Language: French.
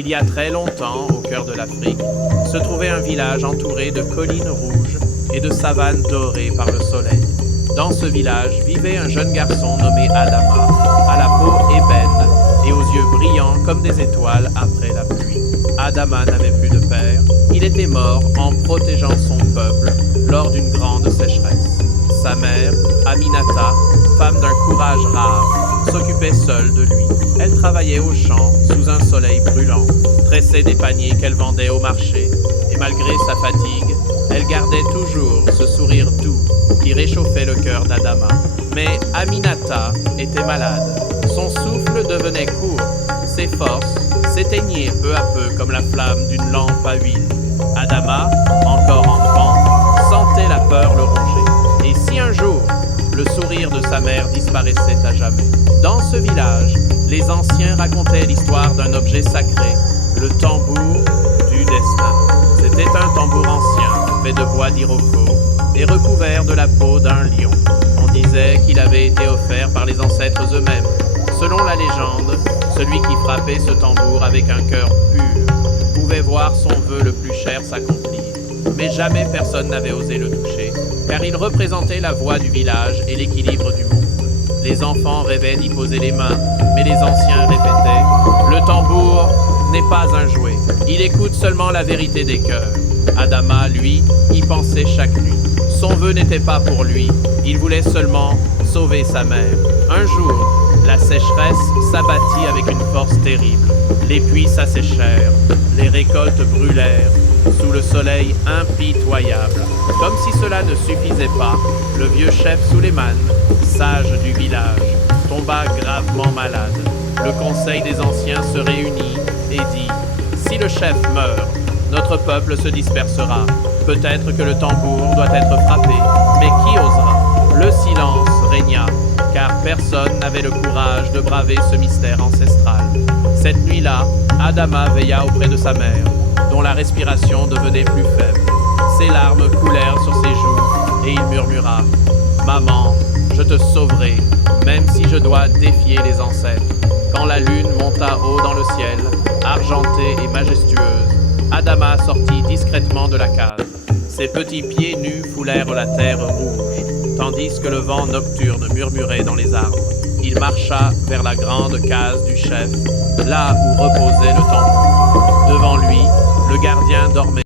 Il y a très longtemps, au cœur de l'Afrique, se trouvait un village entouré de collines rouges et de savanes dorées par le soleil. Dans ce village vivait un jeune garçon nommé Adama, à la peau ébène et aux yeux brillants comme des étoiles après la pluie. Adama n'avait plus de père, il était mort en protégeant son peuple lors d'une grande sécheresse. Sa mère, Aminata, femme d'un courage rare, s'occupait seule de lui. Elle travaillait au champ sous un soleil brûlant, tressait des paniers qu'elle vendait au marché, et malgré sa fatigue, elle gardait toujours ce sourire doux qui réchauffait le cœur d'Adama. Mais Aminata était malade. Son souffle devenait court, ses forces s'éteignaient peu à peu comme la flamme d'une lampe à huile. Adama, encore enfant, sentait la peur le ronger. Et si un jour, le sourire de sa mère disparaissait à jamais? Dans ce village, les anciens racontaient l'histoire d'un objet sacré, le tambour du destin. C'était un tambour ancien, fait de bois d'iroko et recouvert de la peau d'un lion. On disait qu'il avait été offert par les ancêtres eux-mêmes. Selon la légende, celui qui frappait ce tambour avec un cœur pur pouvait voir son vœu le plus cher s'accomplir. Mais jamais personne n'avait osé le toucher, car il représentait la voix du village et l'équilibre du monde. Les enfants rêvaient d'y poser les mains, mais les anciens répétaient « Le tambour n'est pas un jouet, il écoute seulement la vérité des cœurs. » Adama, lui, y pensait chaque nuit. Son vœu n'était pas pour lui, il voulait seulement sauver sa mère. Un jour, la sécheresse s'abattit avec une force terrible. Les puits s'asséchèrent, les récoltes brûlèrent, sous le soleil impitoyable. Comme si cela ne suffisait pas, le vieux chef Suleiman, sage du village, tomba gravement malade. Le conseil des anciens se réunit et dit « Si le chef meurt, notre peuple se dispersera. Peut-être que le tambour doit être frappé, mais qui osera ?» Le silence régna, car personne n'avait le courage de braver ce mystère ancestral. Cette nuit-là, Adama veilla auprès de sa mère, dont la respiration devenait plus faible. Ses larmes coulèrent sur ses joues et il murmura « Maman, je te sauverai, même si je dois défier les ancêtres. » Quand la lune monta haut dans le ciel, argentée et majestueuse, Adama sortit discrètement de la cave. Ses petits pieds nus foulèrent la terre rouge, tandis que le vent nocturne murmurait dans les arbres. Il marcha vers la grande case du chef, là où reposait le tambour. Devant lui, le gardien dormait.